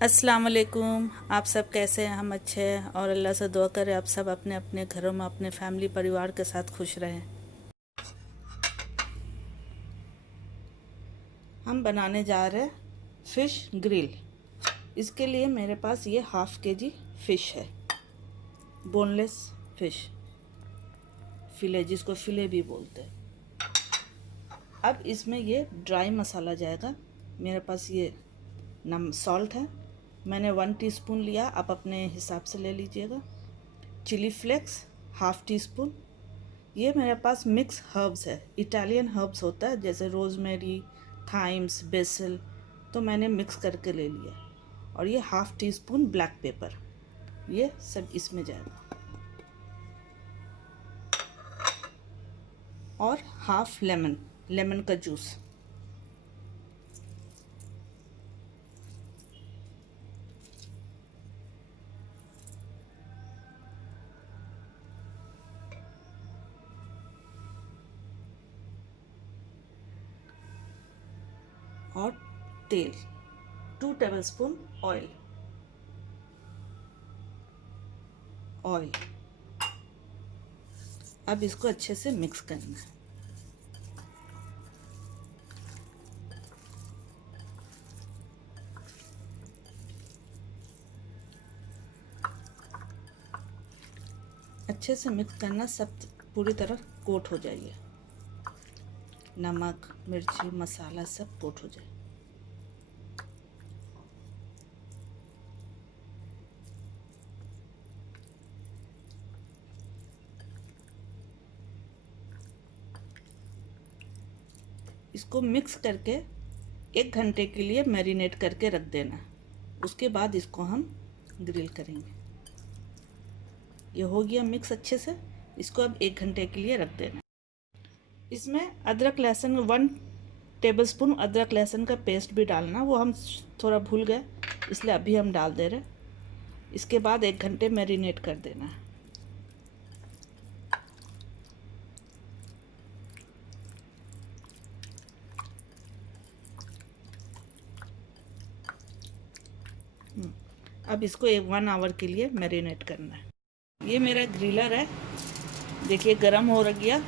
अस्सलाम वालेकुम। आप सब कैसे हैं? हम अच्छे हैं और अल्लाह से दुआ करें आप सब अपने अपने घरों में अपने फैमिली परिवार के साथ खुश रहें। हम बनाने जा रहे हैं फ़िश ग्रिल। इसके लिए मेरे पास ये ½ kg फ़िश है, बोनलेस फ़िश, फिले जिसको फिले भी बोलते हैं। अब इसमें ये ड्राई मसाला जाएगा। मेरे पास ये सॉल्ट है, मैंने 1 टीस्पून लिया, आप अपने हिसाब से ले लीजिएगा। Chilli flakes ½ teaspoon. ये मेरे पास मिक्स हर्ब्स है, इटालियन हर्ब्स होता है जैसे रोज़मेरी, थाइम्स, बेसिल, तो मैंने मिक्स करके ले लिया। और ये ½ टीस्पून ब्लैक पेपर, ये सब इसमें जाएगा। और हाफ लेमन का जूस। और तेल 2 टेबलस्पून ऑयल। अब इसको अच्छे से मिक्स करना है। अच्छे से मिक्स करना, सब पूरी तरह कोट हो जाइए, नमक मिर्ची मसाला सब कोट हो जाए। इसको मिक्स करके 1 घंटे के लिए मैरिनेट करके रख देना। उसके बाद इसको हम ग्रिल करेंगे। ये हो गया मिक्स अच्छे से, इसको अब 1 घंटे के लिए रख देना। इसमें अदरक लहसुन 1 टेबलस्पून अदरक लहसुन का पेस्ट भी डालना, वो हम थोड़ा भूल गए इसलिए अभी हम डाल दे रहे। इसके बाद 1 घंटे मैरिनेट कर देना है। अब इसको 1 आवर के लिए मैरिनेट करना है। ये मेरा ग्रिलर है, देखिए गरम हो गया,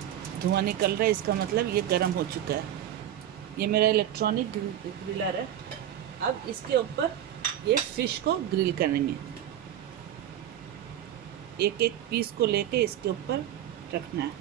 धुआं निकल रहा है, इसका मतलब ये गरम हो चुका है। ये मेरा इलेक्ट्रॉनिक ग्रिलर है। अब इसके ऊपर ये फ़िश को ग्रिल करेंगे। एक एक पीस को लेके इसके ऊपर रखना है।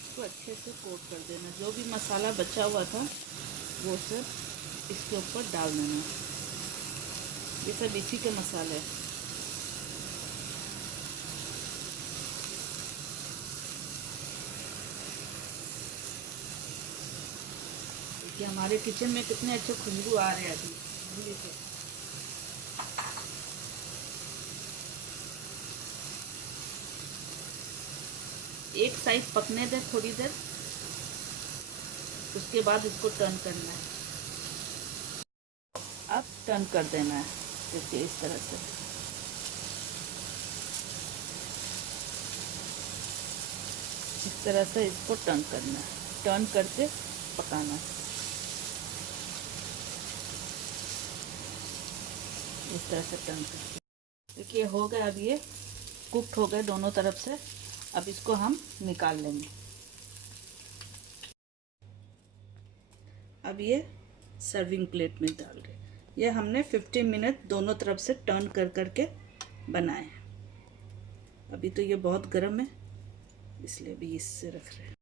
इसको अच्छे से कोट कर देना। जो भी मसाला बचा हुआ था वो सब इसके ऊपर डाल देना। ये सब इसी के मसाले हैं। देखिए हमारे किचन में कितने अच्छे खुशबू आ रहे हैं अभी से। एक साइड पकने दे थोड़ी देर, उसके बाद इसको टर्न करना है। अब टर्न कर देना है, देखिए इस तरह से। इस तरह से इसको टर्न करना है, टर्न करके पकाना है। इस तरह से टर्न करके देखिए हो गया। अब ये कुक्ड हो गए दोनों तरफ से। अब इसको हम निकाल लेंगे। अब ये सर्विंग प्लेट में डाल रहे। ये हमने 15 मिनट दोनों तरफ से टर्न कर करके बनाए। अभी तो ये बहुत गर्म है, इसलिए भी इससे रख रहे हैं।